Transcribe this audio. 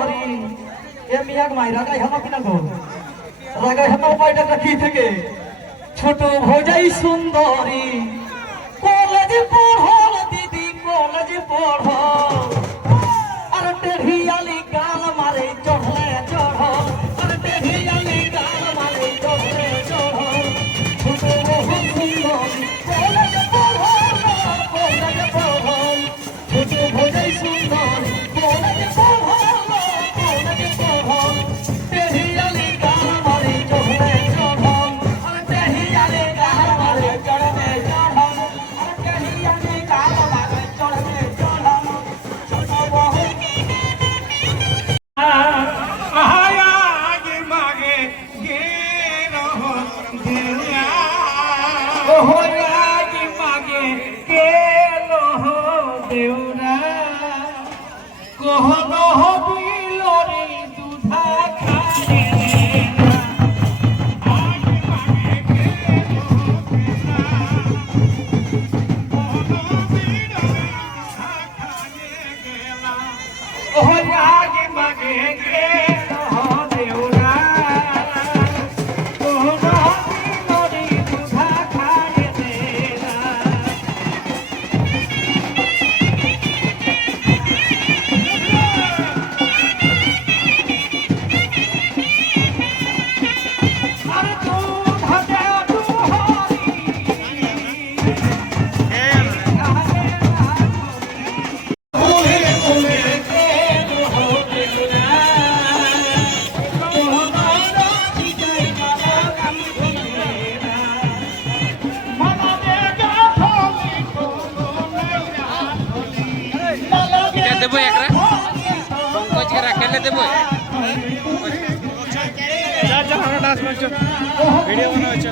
সুন্দরী এ মিয়াক মাই রাগাই হামা কিনা গো রাগাই হামা উপায়টা কি থেকে ছোট ভজাই সুন্দরী কলেজে পড়ল দিদি কলেজে পড়ল আর টেঢ়িয়ালি গাল মারে চড়লে চড় আর টেঢ়িয়ালি গাল মারে চড়লে চড় ছোট বহু সুন্দরী কলেজে পড়ল কলেজে পড়ল ছোট ভজাই সুন্দরী কলেজে পড়ল কলেজে পড়ল টেঢ়িয়ালি গাল মারে চড়লে চড় আর টেঢ়িয়ালি গাল মারে চড়লে চড় আর টেঢ়িয়ালি গাল মারে চড়লে চড় ছোট বহু দেবো একটা পঙ্কজ রাখলে দেবো ভিডিও বানাচ্ছ